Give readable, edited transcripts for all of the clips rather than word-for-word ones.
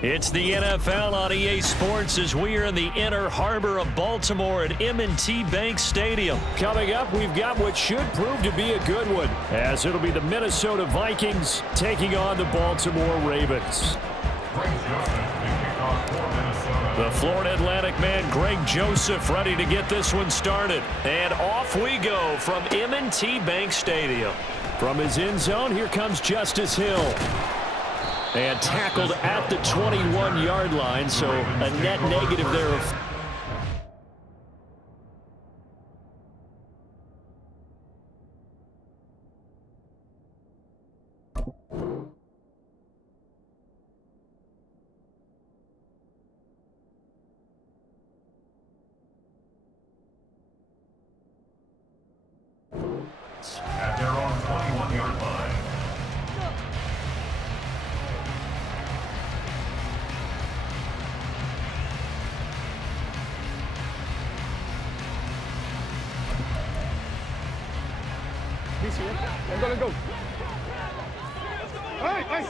It's the NFL on EA Sports as we are in the inner harbor of Baltimore at M&T Bank Stadium. Coming up, we've got what should prove to be a good one, as it'll be the Minnesota Vikings taking on the Baltimore Ravens. The Florida Atlantic man, Greg Joseph, ready to get this one started. And off we go from M&T Bank Stadium. From his end zone, here comes Justice Hill. And tackled at the 21-yard line, so a net negative there of... At their own 21-yard line. Go. Hey.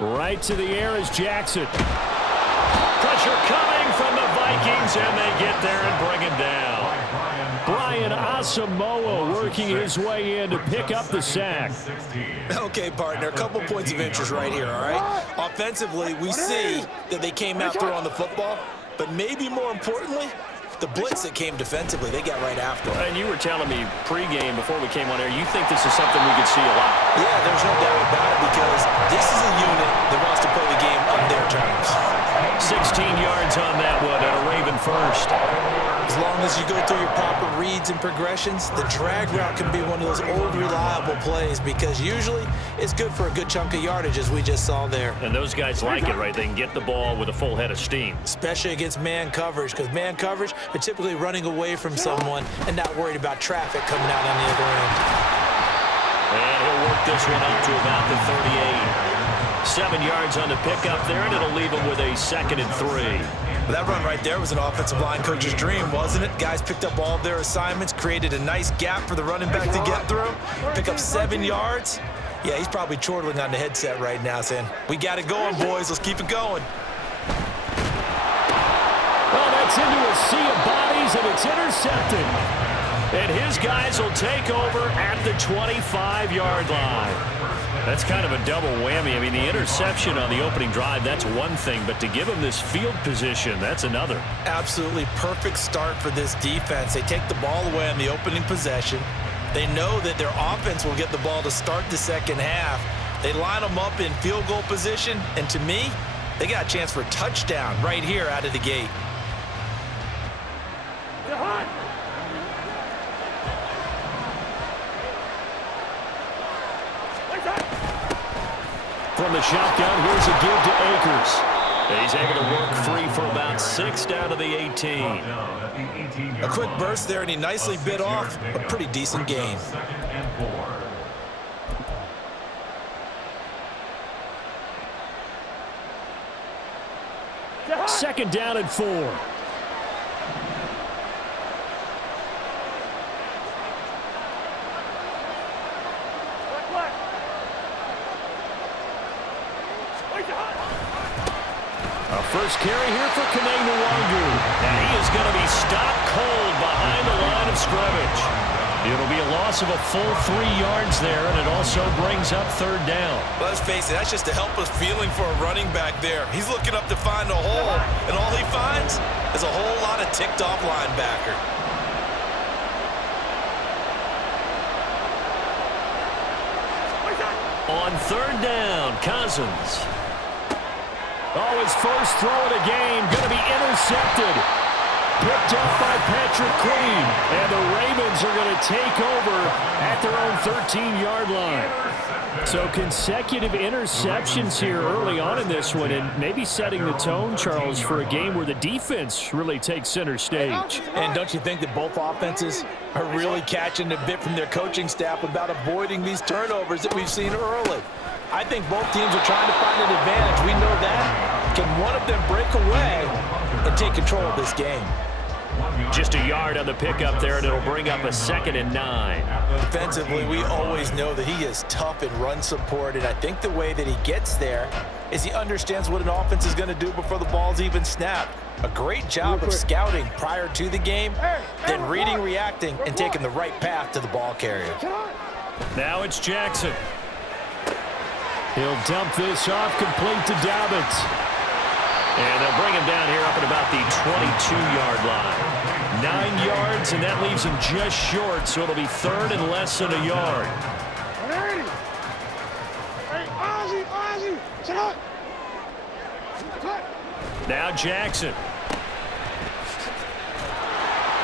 Right to the air is Jackson. Pressure coming from the Vikings, and they get there and bring him down. Brian Asamoah working his way in to pick up the sack. Okay, partner, a couple points of interest right here, all right? Offensively, we see that they came out throwing the football, but maybe more importantly, the blitz that came defensively, they got right after it. And you were telling me pregame before we came on air, you think this is something we could see a lot? Yeah, there's no doubt about it, because this is a unit that wants to play the game on their terms. 16 yards on that one, and a Raven first. As long as you go through your proper reads and progressions, the drag route can be one of those old reliable plays, because usually it's good for a good chunk of yardage, as we just saw there. And those guys like it, right? They can get the ball with a full head of steam. Especially against man coverage, because man coverage, they're typically running away from someone and not worried about traffic coming out on the other end. And he'll work this one up to about the 38. 7 yards on the pickup there, and it'll leave him with a 2nd and 3. Well, that run right there was an offensive line coach's dream, wasn't it? Guys picked up all of their assignments, created a nice gap for the running back to get through, pick up 7 yards. Yeah, he's probably chortling on the headset right now saying, we got it going, boys. Let's keep it going. Well, that's into a sea of bodies, and it's intercepted. And his guys will take over at the 25-yard line. That's kind of a double whammy. I mean, the interception on the opening drive, that's one thing, but to give him this field position, that's another. Absolutely perfect start for this defense. They take the ball away on the opening possession. They know that their offense will get the ball to start the second half. They line them up in field goal position, and to me, they got a chance for a touchdown right here out of the gate. From the shotgun, here's a give to Akers. He's able to work free for about 6 down to the 18. A quick burst there, and he nicely bit off a pretty decent gain. Second down and 4. First carry here for Kene Nwangu. And he is going to be stopped cold behind the line of scrimmage. It'll be a loss of a full 3 yards there, and it also brings up 3rd down. Let's face it, that's just a helpless feeling for a running back there. He's looking up to find a hole, and all he finds is a whole lot of ticked-off linebacker. On 3rd down, Cousins. Oh, his first throw of the game going to be intercepted. Picked up by Patrick Queen. And the Ravens are going to take over at their own 13-yard line. So consecutive interceptions here early on in this one, and maybe setting the tone, Charles, for a game where the defense really takes center stage. And don't you think that both offenses are really catching a bit from their coaching staff about avoiding these turnovers that we've seen early? I think both teams are trying to find an advantage. We know that. Can one of them break away and take control of this game? Just a yard on the pickup there, and it'll bring up a 2nd and 9. Defensively, we always know that he is tough in run support, and I think the way that he gets there is he understands what an offense is going to do before the ball's even snapped. A great job of scouting prior to the game, then reading, reacting, and taking the right path to the ball carrier. Now it's Jackson. He'll dump this off, complete to Dobbins. And they'll bring him down here up at about the 22-yard line. 9 yards, and that leaves him just short, so it'll be 3rd and less than a yard. Now Jackson.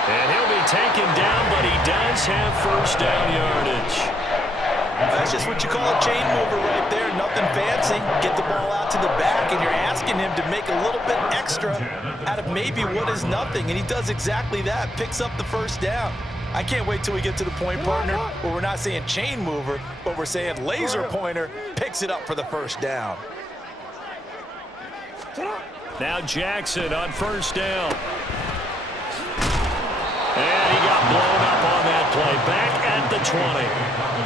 And he'll be taken down, but he does have first down yardage. That's just what you call a chain mover right there. Nothing fancy. Get the ball out to the back, and you're asking him to make a little bit extra out of maybe what is nothing, and he does exactly that. Picks up the first down. I can't wait till we get to the point, partner, where we're not saying chain mover, but we're saying laser pointer picks it up for the first down. Now Jackson on first down. And he got blown up on that play. Back at the 20.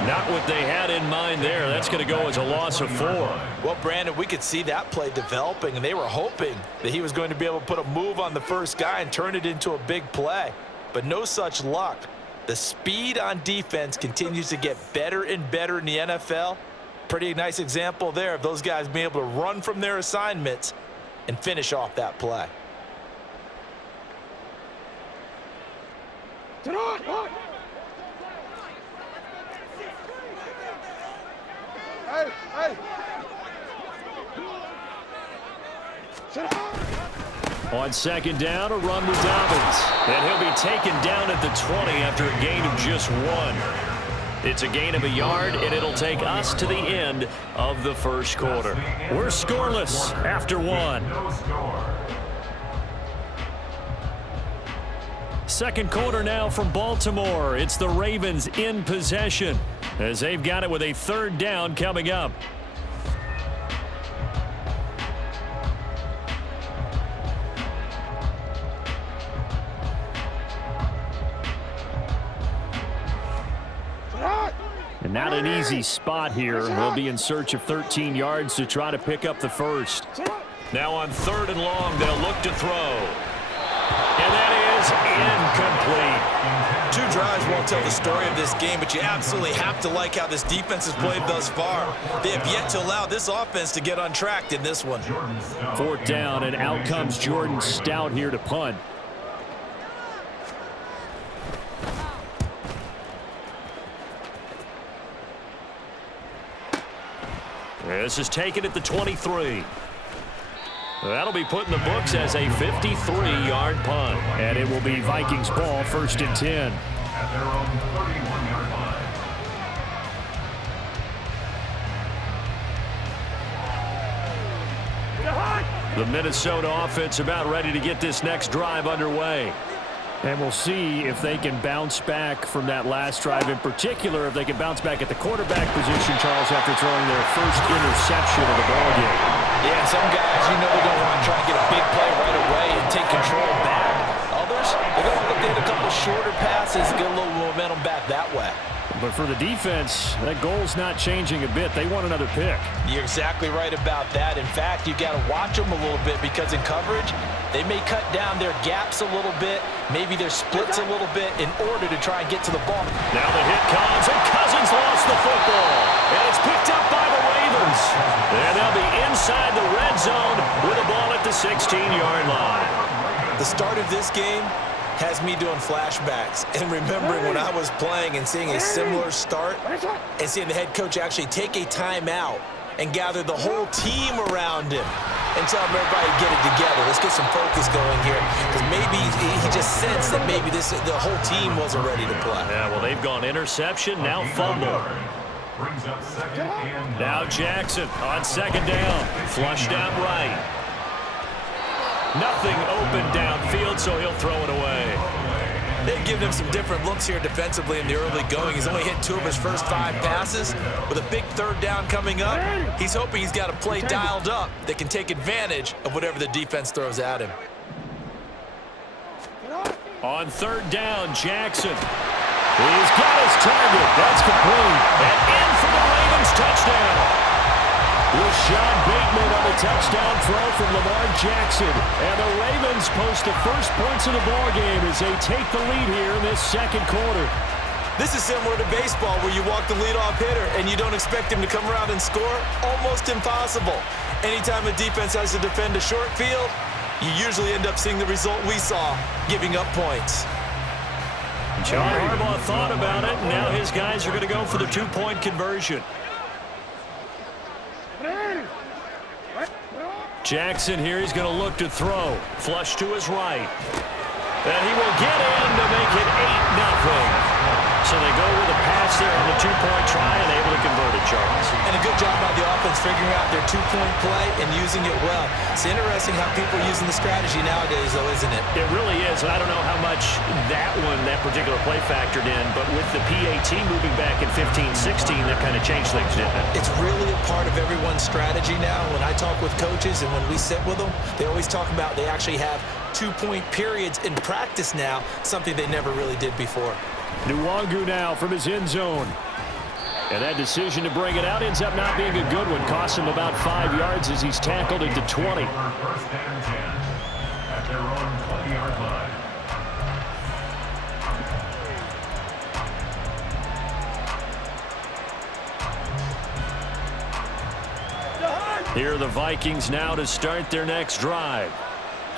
Not what they had in mind there. That's going to go as a loss of 4. Well, Brandon, we could see that play developing, and they were hoping that he was going to be able to put a move on the first guy and turn it into a big play. But no such luck. The speed on defense continues to get better and better in the NFL. Pretty nice example there of those guys being able to run from their assignments and finish off that play. On 2nd down, a run to Dobbins. And he'll be taken down at the 20 after a gain of just 1. It's a gain of a yard, and it'll take us to the end of the first quarter. We're scoreless after 1. Second quarter now from Baltimore. It's the Ravens in possession as they've got it with a 3rd down coming up. And not an easy spot here. They'll be in search of 13 yards to try to pick up the first. Now on 3rd and long, they'll look to throw. And that is incomplete. 2 drives won't tell the story of this game, but you absolutely have to like how this defense has played thus far. They have yet to allow this offense to get untracked in this one. 4th down, and out comes Jordan Stout here to punt. This is taken at the 23. That'll be put in the books as a 53-yard punt. And it will be Vikings ball, 1st and 10. At their own 31-yard line. The Minnesota offense about ready to get this next drive underway. And we'll see if they can bounce back from that last drive, in particular if they can bounce back at the quarterback position, Charles, after throwing their first interception of the ballgame. Yeah, some guys, you know they're going to want to try and get a big play right away and take control back. Others, they're going to look at a couple shorter passes and get a little momentum back that way. But for the defense, that goal's not changing a bit. They want another pick. You're exactly right about that. In fact, you got to watch them a little bit because in coverage, they may cut down their gaps a little bit, maybe their splits a little bit in order to try and get to the ball. Now the hit comes, and Cousins lost the football. And it's picked up by the Ravens. And they'll be inside the red zone with the ball at the 16-yard line. The start of this game has me doing flashbacks and remembering when I was playing and seeing a similar start and seeing the head coach actually take a timeout and gather the whole team around him and tell him everybody get it together. Let's get some focus going here because maybe he just sensed that maybe the whole team wasn't ready to play. Yeah, well, they've gone interception, now fumble. Brings up 2nd and 9. Now Jackson on 2nd down, flushed out right. Nothing open downfield, so he'll throw it away. They've given him some different looks here defensively in the early going. He's only hit 2 of his first 5 passes. With a big 3rd down coming up, he's hoping he's got a play dialed up that can take advantage of whatever the defense throws at him. On third down, Jackson. He's got his target. That's complete. And in for the Ravens touchdown. Rashad Bateman on the touchdown throw from Lamar Jackson. And the Ravens post the first points of the ballgame as they take the lead here in this second quarter. This is similar to baseball where you walk the leadoff hitter and you don't expect him to come around and score. Almost impossible. Anytime a defense has to defend a short field, you usually end up seeing the result we saw, giving up points. John Harbaugh thought about it, and now his guys are going to go for the two-point conversion. Jackson here, he's going to look to throw. Flush to his right. And he will get in to make it 8-0. So they go with a pass there on the two-point try and able to convert it, Charles. And a good job by the offense figuring out their two-point play and using it well. It's interesting how people are using the strategy nowadays, though, isn't it? It really is. I don't know how much that particular play factored in, but with the PAT moving back in 15-16, that kind of changed things, didn't it? It's really a part of everyone's strategy now. When I talk with coaches and when we sit with them, they always talk about they actually have two-point periods in practice now, something they never really did before. Nwangu now from his end zone. And that decision to bring it out ends up not being a good one. Costs him about 5 yards as he's tackled into 20. First and 10 at their own 20-yard line. Here are the Vikings now to start their next drive.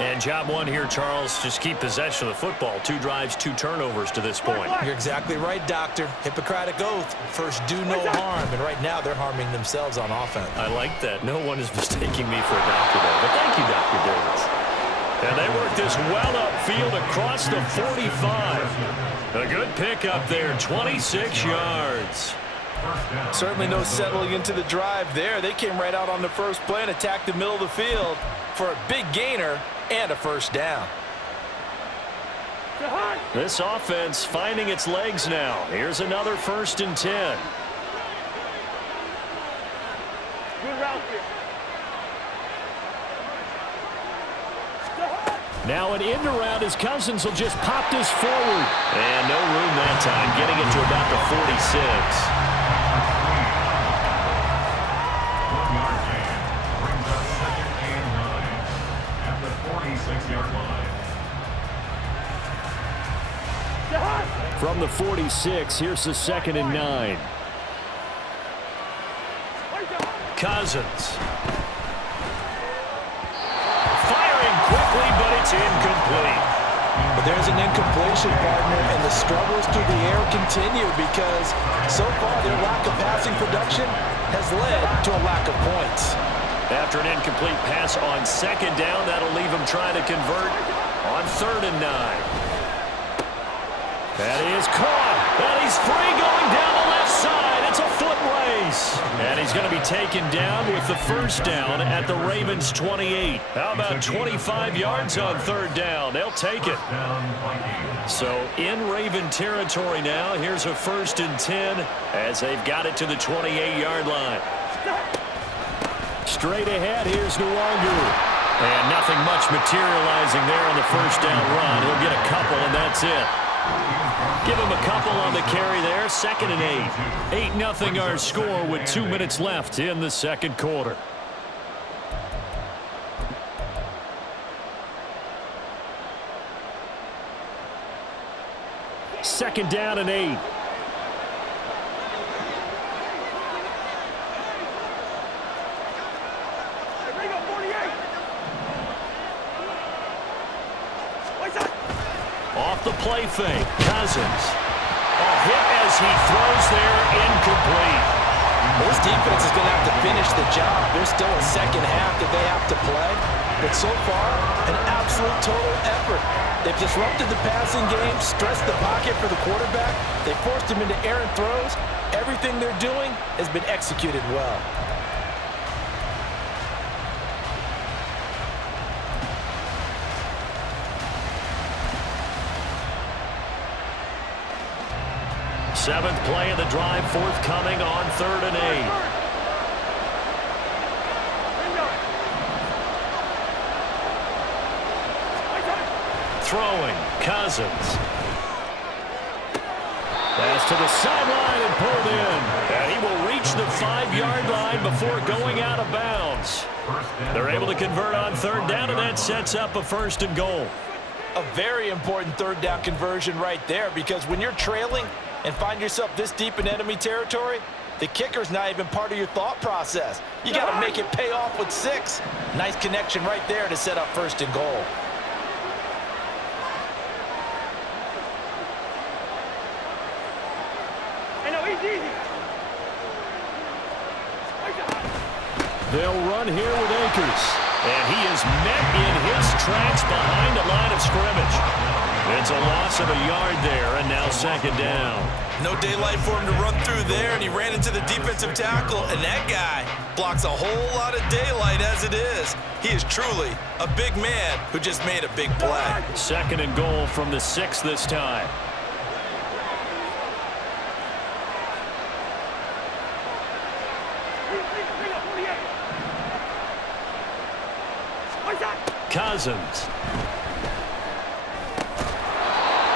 And job one here, Charles, just keep possession of the football. 2 drives, 2 turnovers to this point. You're exactly right, Doctor. Hippocratic oath. First, do no harm. And right now, they're harming themselves on offense. I like that. No one is mistaking me for a doctor, though. But thank you, Dr. Davis. And they work this well upfield across the 45. A good pickup there, 26 yards. Certainly no settling into the drive there. They came right out on the first play and attacked the middle of the field for a big gainer and a first down. This offense finding its legs now. Here's another 1st and 10. Good route here. Now an end around as Cousins will just pop this forward. And no room that time, getting it to about the 46. 1-yard gain brings up 2nd and 9 at the 46-yard line. From the 46, here's the 2nd and 9. Cousins. Firing quickly, but it's incomplete. But there's an incompletion, partner, and the struggles through the air continue because so far their lack of passing production has led to a lack of points. After an incomplete pass on 2nd down, that'll leave him trying to convert on 3rd and 9. That is caught. And he's free going down the left side. It's a foot race. And he's going to be taken down with the first down at the Ravens' 28. How about 25 yards on 3rd down? They'll take it. So in Raven territory now, here's a 1st and 10 as they've got it to the 28-yard line. Straight ahead, here's Nwangu. And nothing much materializing there on the first down run. He'll get a couple, and that's it. Give him a couple on the carry there. 2nd and 8. 8-0 our score with 2 minutes left in the second quarter. Second down and 8. Off the play fake, Cousins. A hit as he throws there, incomplete. This defense is going to have to finish the job. There's still a second half that they have to play. But so far, an absolute total effort. They've disrupted the passing game, stressed the pocket for the quarterback. They forced him into errant throws. Everything they're doing has been executed well. Seventh play of the drive forthcoming on 3rd and 8. throwing. Cousins. Pass to the sideline and pulled in. And he will reach the 5-yard line before going out of bounds. They're able to convert on third down, and that sets up a 1st and goal. A very important third down conversion right there, because when you're trailing and find yourself this deep in enemy territory, the kicker's not even part of your thought process. You got to make it pay off with 6. Nice connection right there to set up 1st and goal. They'll run here with Akers. And he is met in his tracks behind the line of scrimmage. It's a loss of a yard there, and now 2nd down. No daylight for him to run through there, and he ran into the defensive tackle, and that guy blocks a whole lot of daylight as it is. He is truly a big man who just made a big play. 2nd and goal from the 6 this time. Cousins.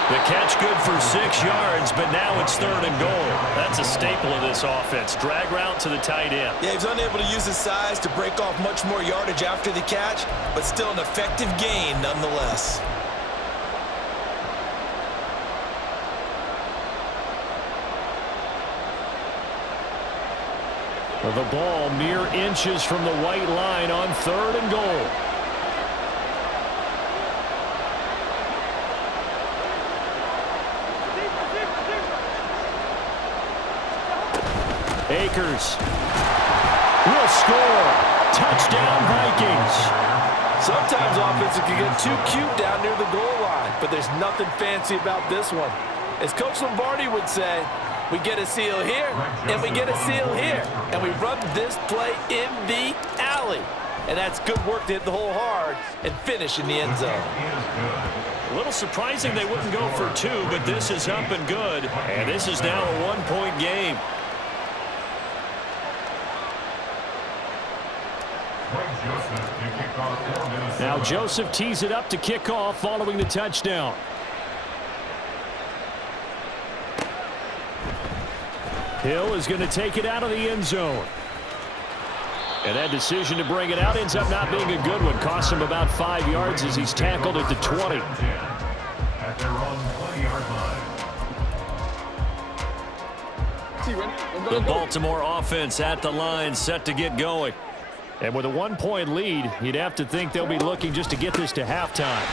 The catch good for 6 yards, but now it's 3rd and goal. That's a staple of this offense. Drag route to the tight end. Yeah, he's unable to use his size to break off much more yardage after the catch, but still an effective gain nonetheless. Well, the ball mere inches from the white line on 3rd and goal. Akers will score. Touchdown, Vikings. Sometimes offenses can get too cute down near the goal line, but there's nothing fancy about this one. As Coach Lombardi would say, we get a seal here, and we get a seal here, and we run this play in the alley. And that's good work to hit the hole hard and finish in the end zone. A little surprising they wouldn't go for 2, but this is up and good. And this is now a 1-point game. Now Joseph tees it up to kick off following the touchdown. Hill is going to take it out of the end zone. And that decision to bring it out ends up not being a good one. Costs him about 5 yards as he's tackled at the 20. At their own 20-yard line. The Baltimore offense at the line, set to get going. And with a 1-point lead, you'd have to think they'll be looking just to get this to halftime.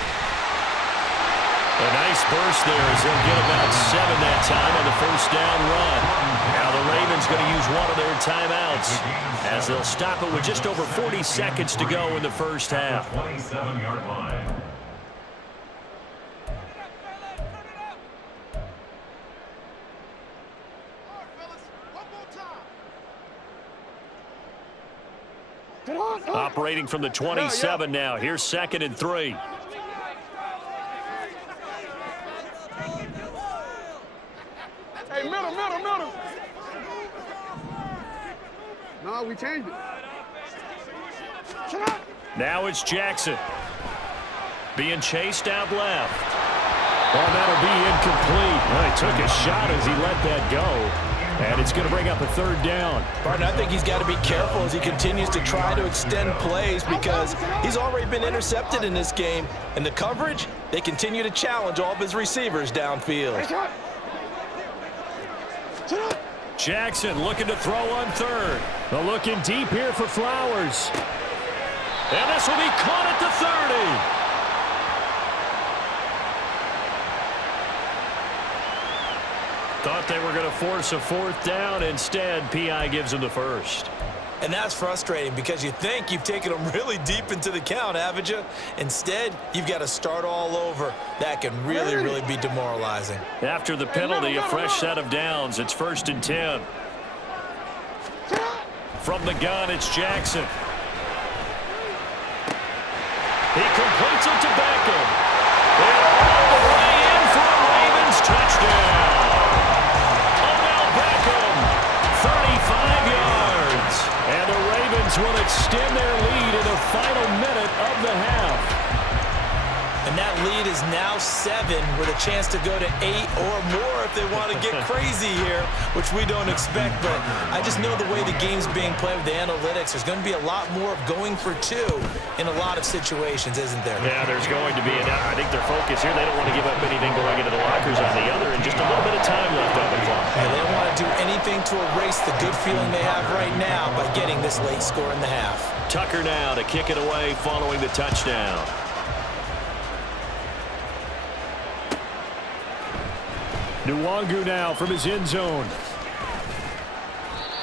A nice burst there as they'll get about 7 that time on the 1st down run. Now the Ravens going to use one of their timeouts as they'll stop it with just over 40 seconds to go in the 1st half. 27-yard line. Operating from the 27 now. Here's 2nd and 3. Hey, middle. No, we changed it. Shut up. Now it's Jackson. Being chased out left. Well, that'll be incomplete. Well, he took a shot as he let that go. And it's going to bring up a 3rd down. Barton, I think he's got to be careful as he continues to try to extend plays because he's already been intercepted in this game. And the coverage, they continue to challenge all of his receivers downfield. Jackson looking to throw on 3rd. Well, looking deep here for Flowers. And this will be caught at the 30. Thought they were going to force a 4th down. Instead, P.I. gives them the 1st. And that's frustrating because you think you've taken them really deep into the count, haven't you? Instead, you've got to start all over. That can really be demoralizing. After the penalty, a fresh set of downs. It's 1st and 10. From the gun, it's Jackson. He completes it to Beckham. And all the way in for a Ravens touchdown. Beckham, 35 yards. And the Ravens will extend their lead in the final minute of the half. And that lead is now 7 with a chance to go to 8 or more if they want to get crazy here, which we don't expect. But I just know the way the game's being played with the analytics, there's going to be a lot more of going for 2 in a lot of situations, isn't there? Yeah, there's going to be. And I think their focus here, they don't want to give up anything going into the lockers on the other, and just a little bit of time left on the clock. And they don't want to do anything to erase the good feeling they have right now by getting this late score in the half. Tucker now to kick it away following the touchdown. Nwangu now from his end zone.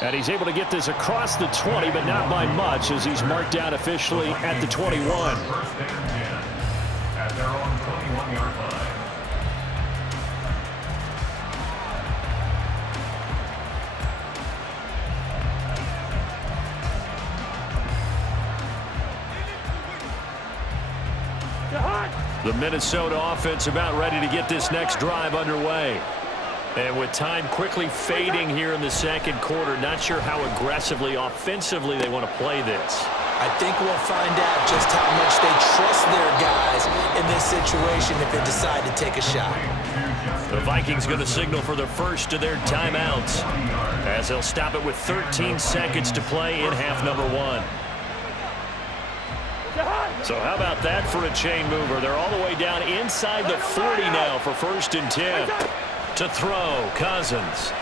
And he's able to get this across the 20, but not by much, as he's marked down officially at the 21. First and 10 at their own 21-yard line. The Minnesota offense about ready to get this next drive underway. And with time quickly fading here in the second quarter, not sure how aggressively, offensively they want to play this. I think we'll find out just how much they trust their guys in this situation if they decide to take a shot. The Vikings going to signal for the first of their timeouts, as they'll stop it with 13 seconds to play in half number 1. So how about that for a chain mover? They're all the way down inside the 40 now for first and 10. To throw, Cousins.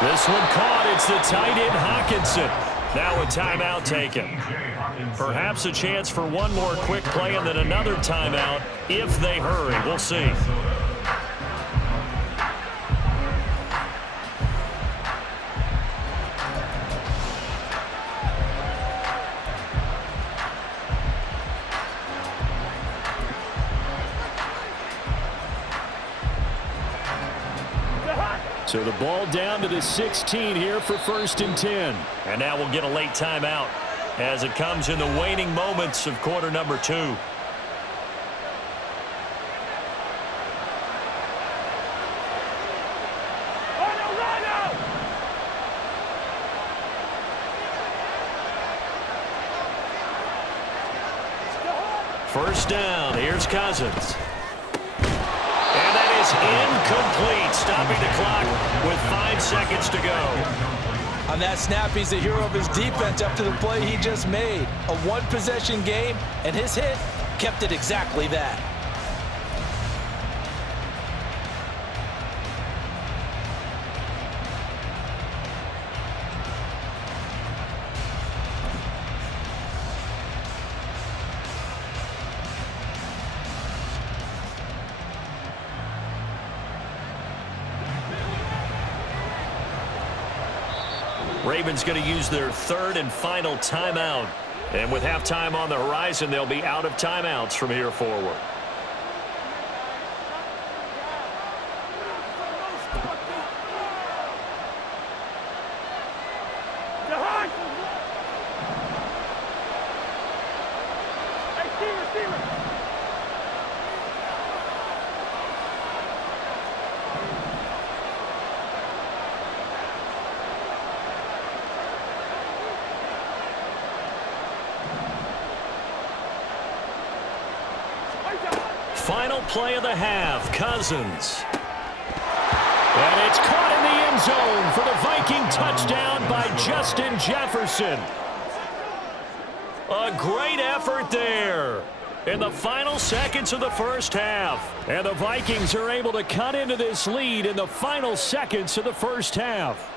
This one caught. It's the tight end, Hawkinson. Now a timeout taken. Perhaps a chance for one more quick play and then another timeout if they hurry. We'll see. So the ball down to the 16 here for first and 10. And now we'll get a late timeout as it comes in the waning moments of quarter number 2. First down, here's Cousins. And that is incomplete, stopping the clock with 5 seconds to go. On that snap, he's the hero of his defense up to the play he just made. A one-possession game, and his hit kept it exactly that. Ravens going to use their third and final timeout. And with halftime on the horizon, they'll be out of timeouts from here forward. Final play of the half, Cousins. And it's caught in the end zone for the Viking touchdown by Justin Jefferson. A great effort there in the final seconds of the first half. And the Vikings are able to cut into this lead in the final seconds of the first half.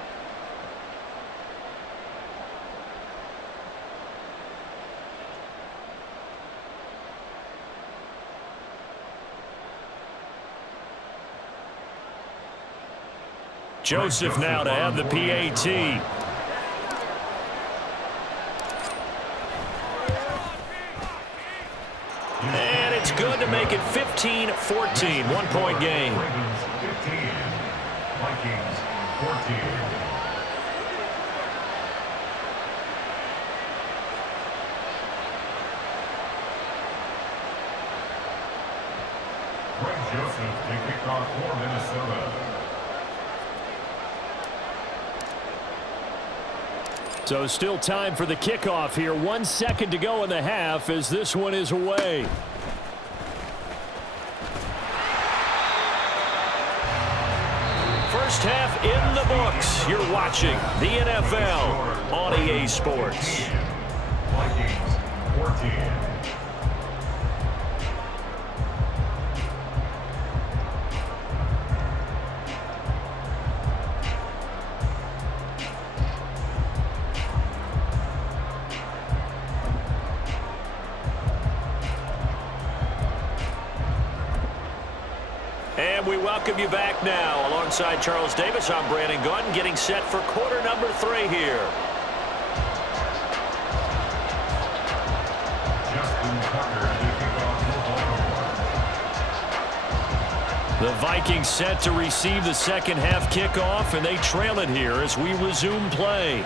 Joseph now to have the PAT. And it's good to make it 15-14, 1-point game. Ravens 15, Vikings 14. Greg Joseph to kick off for Minnesota. So still time for the kickoff here. 1 second to go in the half as this one is away. First half in the books. You're watching the NFL on EA Sports. Vikings 14. And we welcome you back now. Alongside Charles Davis, I'm Brandon Gaudin, getting set for quarter number 3 here. The Vikings set to receive the second half kickoff, and they trail it here as we resume play.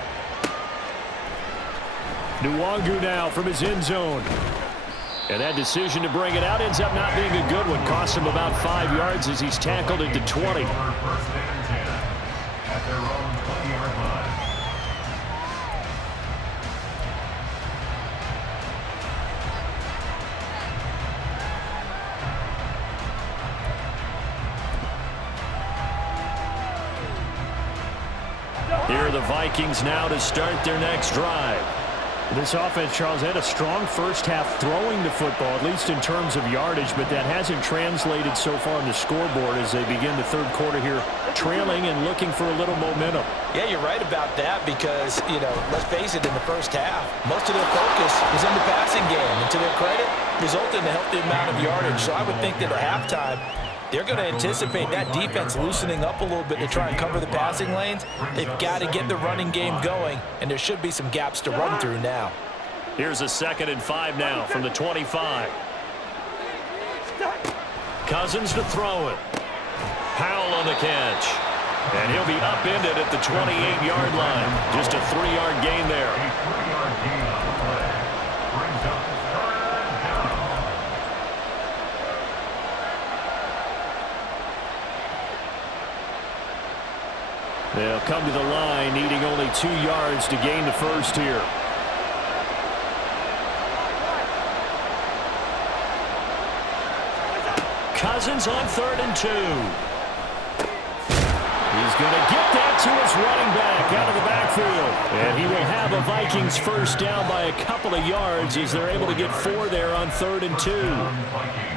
Nwangu now from his end zone. And that decision to bring it out ends up not being a good one. Costs him about 5 yards as he's tackled into 20. First and 10 at their own 20-yard line. Here are the Vikings now to start their next drive. This offense, Charles, had a strong first half throwing the football, at least in terms of yardage, but that hasn't translated so far on the scoreboard as they begin the third quarter here, trailing and looking for a little momentum. Yeah, you're right about that because, let's face it, in the first half, most of their focus was in the passing game. And to their credit, resulted in a healthy amount of yardage. So I would think that at halftime, they're going to anticipate that defense loosening up a little bit to try and cover the passing lanes. They've got to get the running game going, and there should be some gaps to run through now. Here's a 2nd and 5 now from the 25. Cousins to throw it. Powell on the catch. And he'll be upended at the 28-yard line. Just a 3-yard gain there. A 3-yard gain on the play. Brings up third down. They'll come to the line, needing only 2 yards to gain the first here. Cousins on 3rd and 2. He's going to get that to his running back out of the backfield. And he will have a Vikings first down by a couple of yards as they're able to get 4 there on 3rd and 2.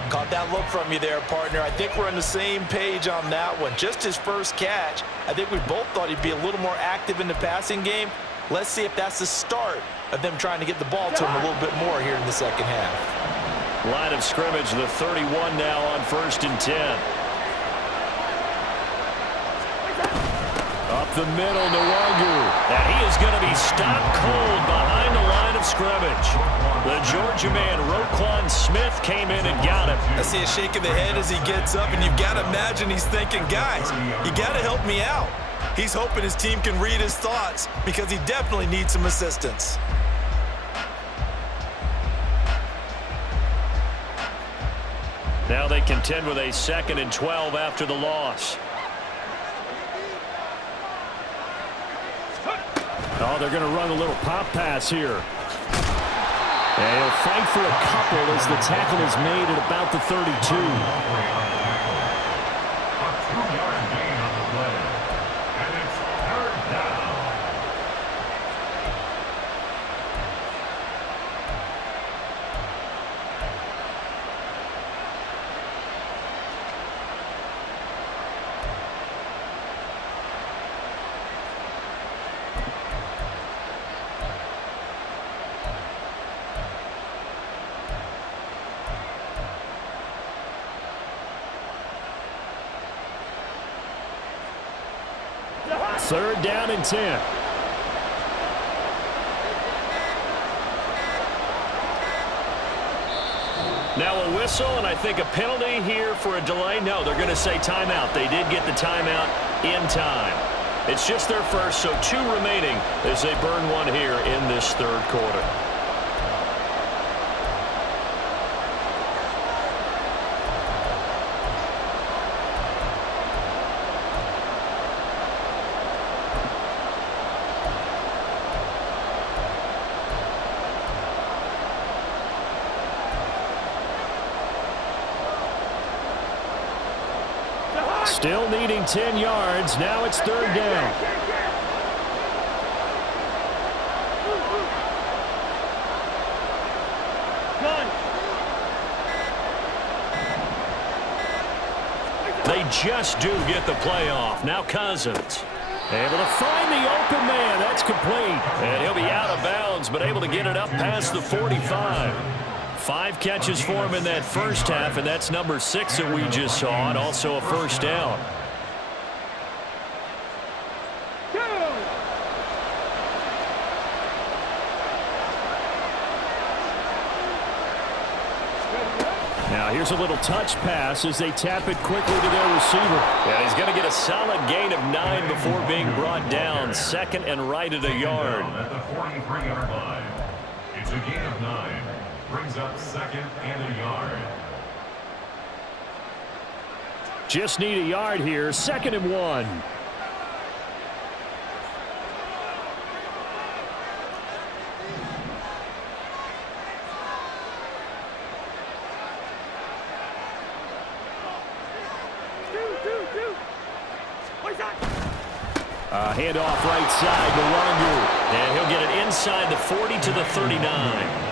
Caught that look from you there, partner. I think we're on the same page on that one. Just his first catch, I think we both thought he'd be a little more active in the passing game. Let's see if that's the start of them trying to get the ball to him a little bit more here in the second half. Line of scrimmage, the 31 now on 1st and 10. Up the middle, Nwangu. And he is going to be stopped cold behind the line of scrimmage. The Georgia man, Roquan Smith, came in and got him. I see a shake of the head as he gets up, and you've got to imagine he's thinking, guys, you got to help me out. He's hoping his team can read his thoughts because he definitely needs some assistance. Now they contend with a 2nd and 12 after the loss. Oh, they're going to run a little pop pass here. And he'll fight for a couple as the tackle is made at about the 32. A 2-yard gain on the play. And it's third down. Third down and 10. Now a whistle, and I think a penalty here for a delay. No, they're going to say timeout. They did get the timeout in time. It's just their first, so 2 remaining as they burn 1 here in this third quarter. Still needing 10 yards. Now it's third down. They just do get the play off. Now Cousins. Able to find the open man. That's complete. And he'll be out of bounds, but able to get it up past the 45. 5 catches for him in that first half, and that's number 6 that we just saw, and also a first down. Now here's a little touch pass as they tap it quickly to their receiver. Yeah, he's going to get a solid gain of 9 before being brought down. Second and right at a yard. At the 43-yard line. It's a gain of 9. Brings up second and a yard. Just need a yard here. Second and 1. Handoff right side to Longer. And he'll get it inside the 40 to the 39.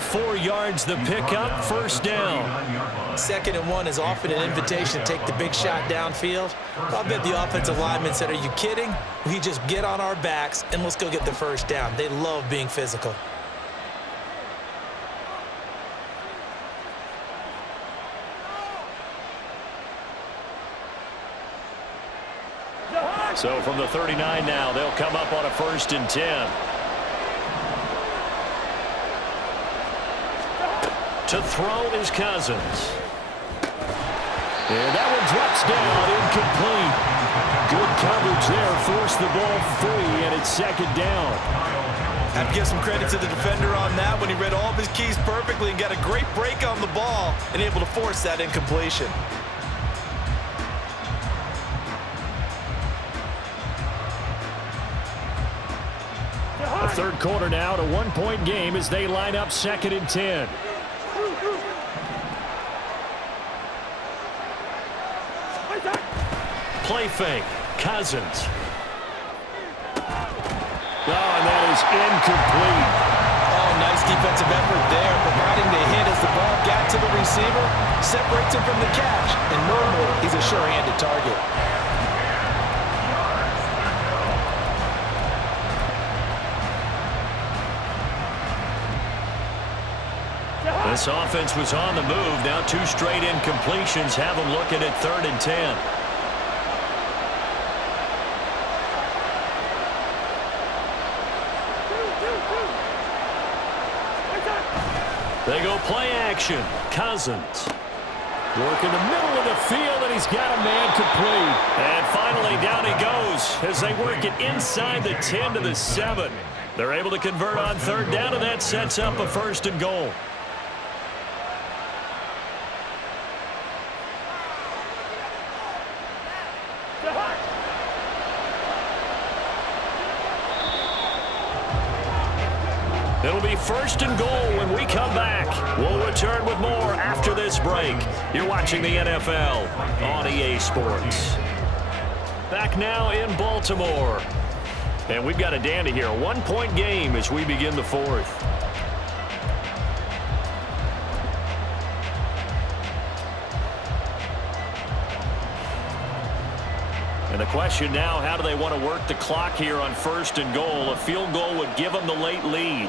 4 yards the pickup, first down. Second and 1 is often an invitation to take the big shot downfield. I'll bet the offensive lineman said, are you kidding? We just get on our backs and let's go get the first down. They love being physical. So from the 39 now, they'll come up on a first and 10. To throw is Cousins. And that one drops down, incomplete. Good coverage there, forced the ball free, and it's second down. I have to give some credit to the defender on that when he read all of his keys perfectly and got a great break on the ball and able to force that incompletion. Third quarter now, to 1-point game as they line up second and 10. Play fake. Cousins. Oh, and that is incomplete. Oh, nice defensive effort there, providing the hit as the ball got to the receiver, separates him from the catch, and normally he's a sure-handed target. This offense was on the move. Now 2 straight incompletions have them looking at third and 10. They go play action. Cousins. Work in the middle of the field, and he's got a man complete. And finally, down he goes as they work it inside the 10 to the 7. They're able to convert on third down, and that sets up a first and goal. It'll be first and goal when we come back. We'll return with more after this break. You're watching the NFL on EA Sports. Back now in Baltimore. And we've got a dandy here. A 1-point game as we begin the fourth. And the question now, how do they want to work the clock here on first and goal? A field goal would give them the late lead.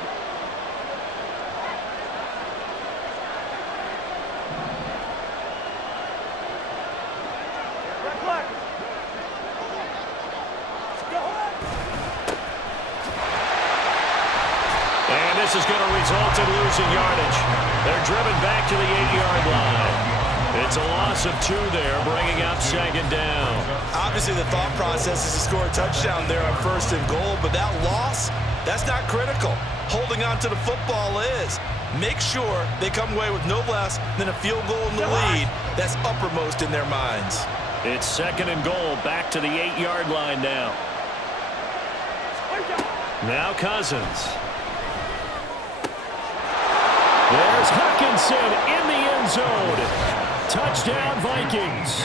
And this is going to result in losing yardage. They're driven back to the 8-yard line. It's a loss of 2 there, bringing up second down. Obviously, the thought process is to score a touchdown there on first and goal, but that loss, that's not critical. Holding on to the football is. Make sure they come away with no less than a field goal in the lead. That's uppermost in their minds. It's second and goal, back to the 8-yard line now. Now Cousins. There's Hawkinson in the end zone. Touchdown, Vikings.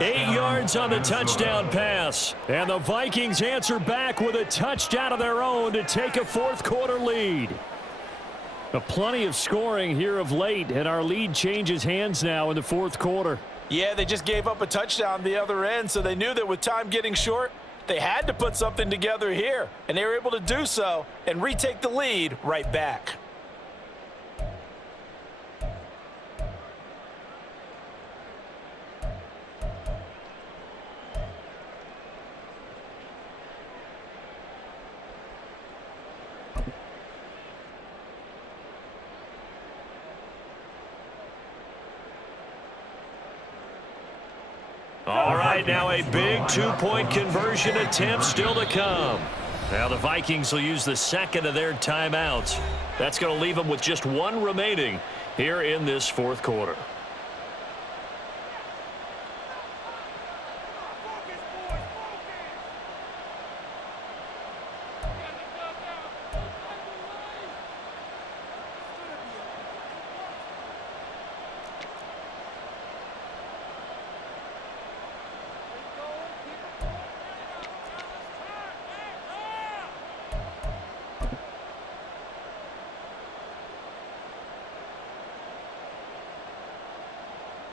8 yards on the touchdown pass. And the Vikings answer back with a touchdown of their own to take a fourth-quarter lead. Plenty of scoring here of late, and our lead changes hands now in the fourth quarter. Yeah, they just gave up a touchdown the other end, so they knew that with time getting short, they had to put something together here, and they were able to do so and retake the lead right back. All right, now a big two-point conversion attempt still to come. Now the Vikings will use the second of their timeouts. That's going to leave them with just one remaining here in this fourth quarter.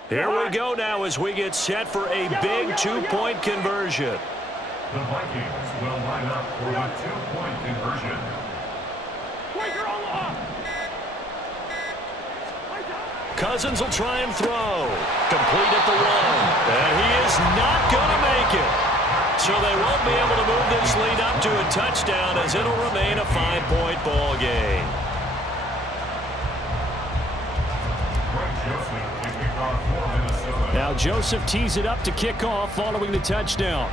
Here we go now as we get set for a big two-point conversion. The Vikings will line up for a two-point conversion. Cousins will try and throw. Complete at the 1. And he is not going to make it. So they won't be able to move this lead up to a touchdown as it'll remain a 5-point ball game. Now Joseph tees it up to kick off following the touchdown.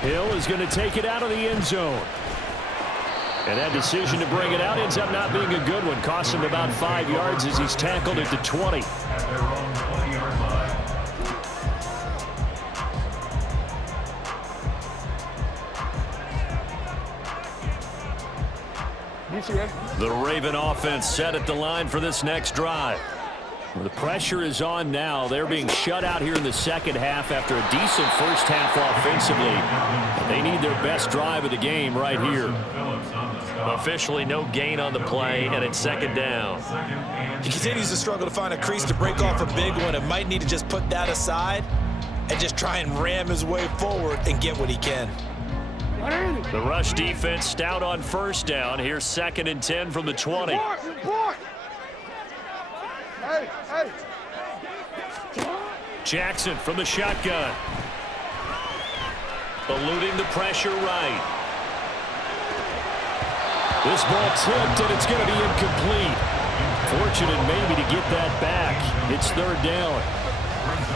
Hill is going to take it out of the end zone. And that decision to bring it out ends up not being a good one. Costs him about 5 yards as he's tackled at the 20. At their own 20-yard line. The Raven offense set at the line for this next drive. Well, the pressure is on now. They're being shut out here in the second half after a decent first half offensively. They need their best drive of the game right here. Officially no gain on the play, and it's second down. He continues to struggle to find a crease to break off a big one and might need to just put that aside and just try and ram his way forward and get what he can. The rush defense stout on first down. Here's 2nd and 10 from the 20. Jackson from the shotgun. Eluding the pressure right. This ball tipped, and it's going to be incomplete. Fortunate maybe to get that back. It's 3rd down.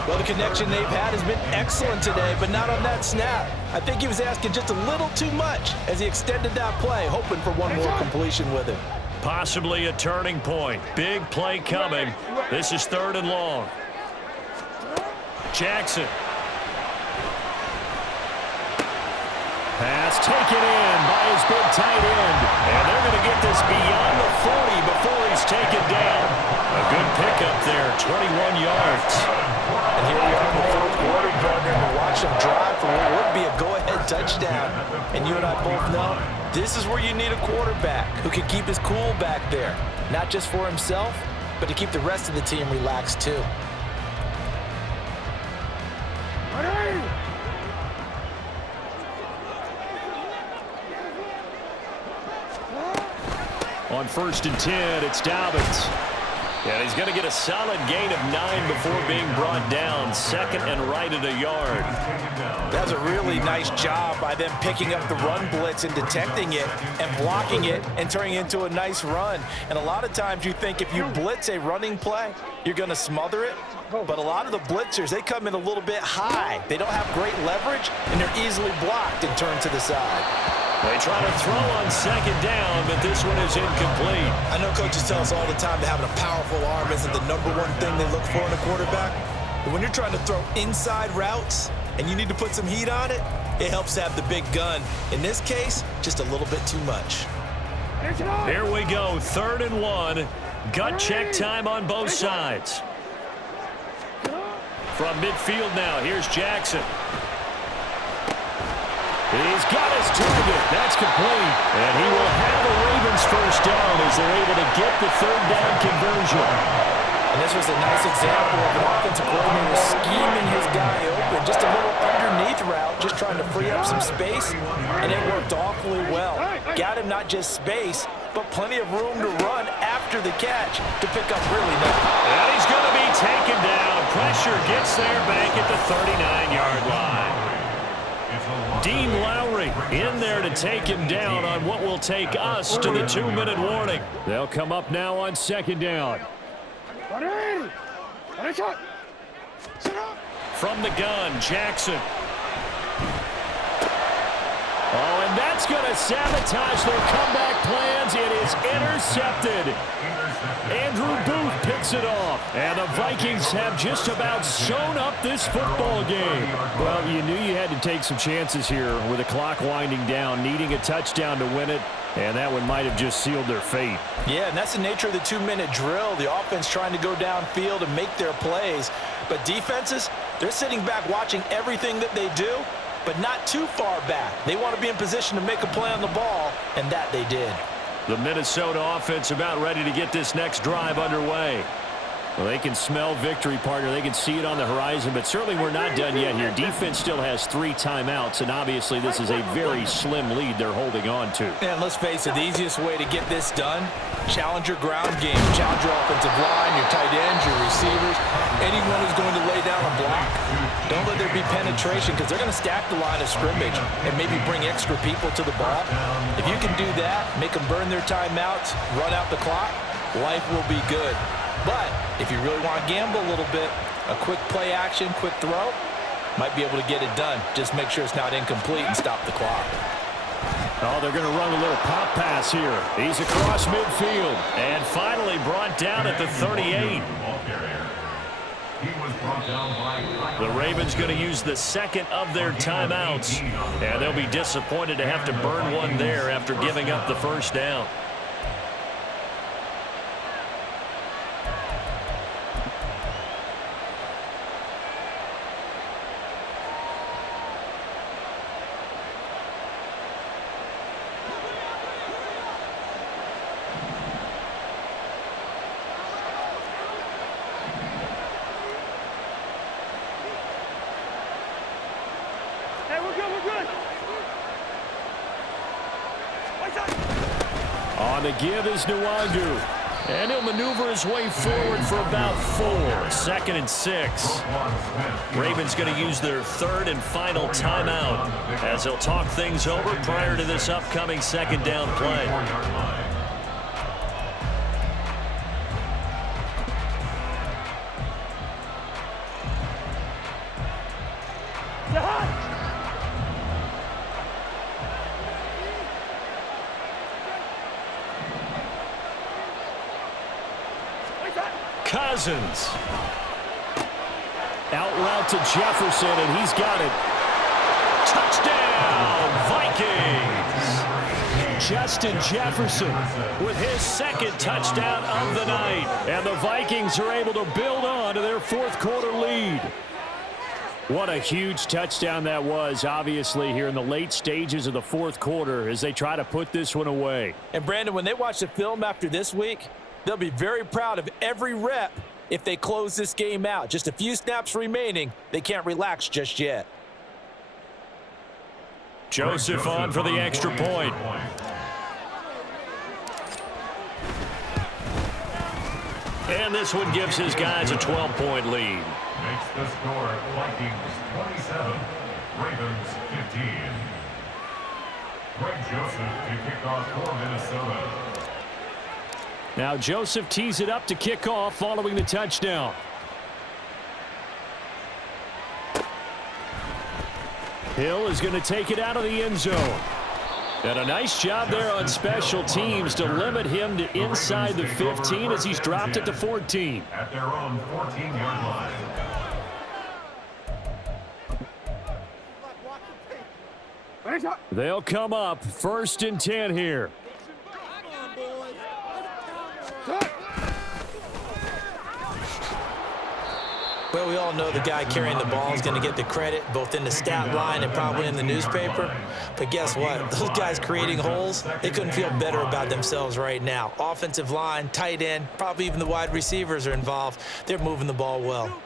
Well, the connection they've had has been excellent today, but not on that snap. I think he was asking just a little too much as he extended that play, hoping for one more completion with it. Possibly a turning point. Big play coming. This is 3rd and long. Jackson. Pass taken in by his big tight end. And they're going to get this beyond the 40 before he's taken down. A good pickup there, 21 yards. And here we are in the fourth quarter, partner, and watch them drive for what would be a go-ahead touchdown. And you and I both know this is where you need a quarterback who can keep his cool back there, not just for himself, but to keep the rest of the team relaxed too. On 1st and 10, it's Dobbins. And he's going to get a solid gain of 9 before being brought down. 2nd and right at a yard. That's a really nice job by them picking up the run blitz and detecting it and blocking it and turning it into a nice run. And a lot of times you think if you blitz a running play, you're going to smother it. But a lot of the blitzers, they come in a little bit high. They don't have great leverage, and they're easily blocked and turned to the side. They try to throw on 2nd down, but this one is incomplete. I know coaches tell us all the time that having a powerful arm isn't the #1 thing they look for in a quarterback. But when you're trying to throw inside routes and you need to put some heat on it, it helps to have the big gun. In this case, just a little bit too much. Here we go, 3rd and 1. Gut check time on both sides. From midfield now, here's Jackson. He's got his target. That's complete. And he will have a Ravens first down as they're able to get the third down conversion. And this was a nice example of an offensive coordinator scheming his guy open. Just a little underneath route, just trying to free up some space, and it worked awfully well. Got him not just space, but plenty of room to run after the catch to pick up really nothing. And he's going to be taken down. Pressure gets there back at the 39-yard line. Dean Lowry in there to take him down on what will take us to the 2-minute warning. They'll come up now on second down. From the gun, Jackson. Oh, and that's going to sabotage their comeback plans. It is intercepted. Andrew Booth picks it off. And the Vikings have just about sewn up this football game. Well, you knew you had to take some chances here with the clock winding down, needing a touchdown to win it. And that one might have just sealed their fate. Yeah, and that's the nature of the 2-minute drill. The offense trying to go downfield and make their plays. But defenses, they're sitting back watching everything that they do, but not too far back. They want to be in position to make a play on the ball, and that they did. The Minnesota offense about ready to get this next drive underway. Well, they can smell victory, partner. They can see it on the horizon, but certainly we're not done yet here. Defense still has 3 timeouts, and obviously this is a very slim lead they're holding on to. And let's face it, the easiest way to get this done, challenge your ground game, challenge your offensive line, your tight ends, your receivers, anyone who's going to lay down a block. Don't let there be penetration because they're going to stack the line of scrimmage and maybe bring extra people to the ball. If you can do that, make them burn their timeouts, run out the clock, life will be good. But if you really want to gamble a little bit, a quick play action, quick throw, might be able to get it done. Just make sure it's not incomplete and stop the clock. Oh, they're going to run a little pop pass here. He's across midfield and finally brought down at the 38. The Ravens going to use the second of their timeouts, and they'll be disappointed to have to burn one there after giving up the first down. On the give is Nwangu. And he'll maneuver his way forward for about 4. 2nd and 6. Ravens going to use their third and final timeout as they'll talk things over prior to this upcoming second down play. Cousins. Out route to Jefferson, and he's got it. Touchdown, Vikings! Justin Jefferson with his second touchdown of the night. And the Vikings are able to build on to their 4th quarter lead. What a huge touchdown that was, obviously, here in the late stages of the 4th quarter as they try to put this one away. And, Brandon, when they watch the film after this week, they'll be very proud of every rep if they close this game out. Just a few snaps remaining. They can't relax just yet. Joseph on for the extra point. And this one gives his guys a 12-point lead. Makes the score Vikings 27, Ravens 15. Greg Joseph to kick off for Minnesota. Now Joseph tees it up to kick off following the touchdown. Hill is going to take it out of the end zone. And a nice job there on special teams to limit him to inside the 15 as he's dropped at the 14. At their own 14-yard line. They'll come up 1st and 10 here. Well, we all know the guy carrying the ball is going to get the credit, both in the stat line and probably in the newspaper. But guess what? Those guys creating holes, they couldn't feel better about themselves right now. Offensive line, tight end, probably even the wide receivers are involved. They're moving the ball well.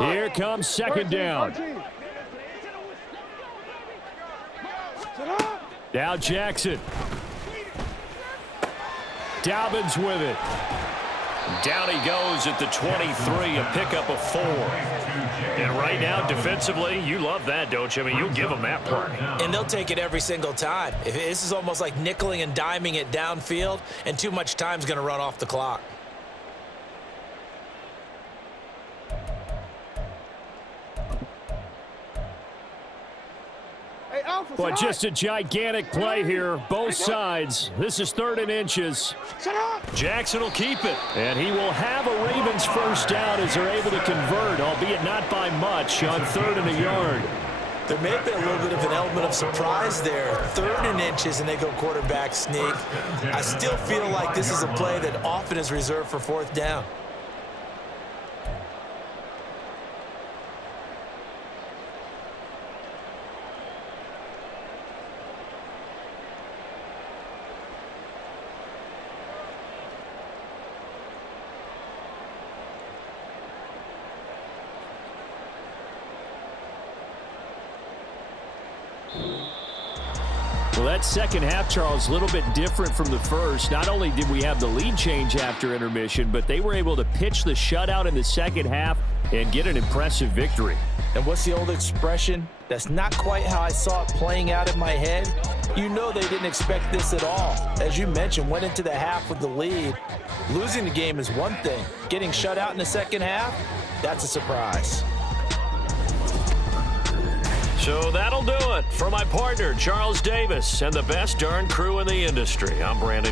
Here comes second down. Now Jackson. Dobbins with it. Down he goes at the 23, a pickup of 4. And right now, defensively, you love that, don't you? I mean, you'll give them that play. And they'll take it every single time. This is almost like nickeling and diming it downfield, and too much time's going to run off the clock. But just a gigantic play here, both sides. This is 3rd and inches. Jackson will keep it. And he will have a Ravens first down as they're able to convert, albeit not by much, on 3rd and a yard. There may have been a little bit of an element of surprise there. 3rd and inches, and they go quarterback sneak. I still feel like this is a play that often is reserved for 4th down. Well, that second half, Charles, a little bit different from the first. Not only did we have the lead change after intermission, but they were able to pitch the shutout in the second half and get an impressive victory. And what's the old expression? That's not quite how I saw it playing out in my head. You know they didn't expect this at all. As you mentioned, went into the half with the lead. Losing the game is one thing. Getting shut out in the second half, that's a surprise. So that'll do it for my partner, Charles Davis, and the best darn crew in the industry. I'm Brandon